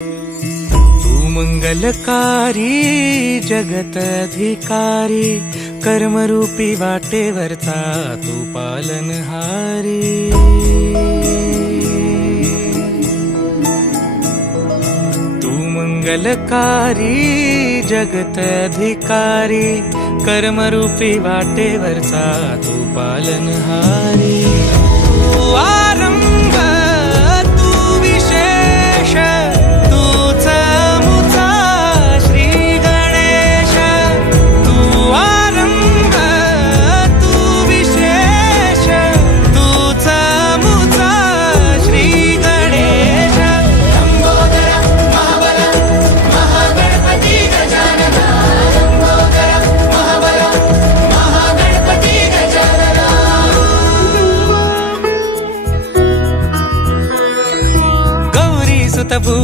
तू मंगलकारी जगत अधिकारी, कर्मरूपी वाटेवरचा तू पालनहारी। तू मंगलकारी जगत अधिकारी, कर्मरूपी वाटेवरचा तू पालनहारी। तू आरंभ तू विशेष, तूच मुचा श्री गणेश। तू आरंभ तू विशेष, तूच मुचा श्री गणेश। लंबोदर महाबल महागणपती गजानन, लंबोदर महाबल महागणपती गजानन। गौरी सुत भू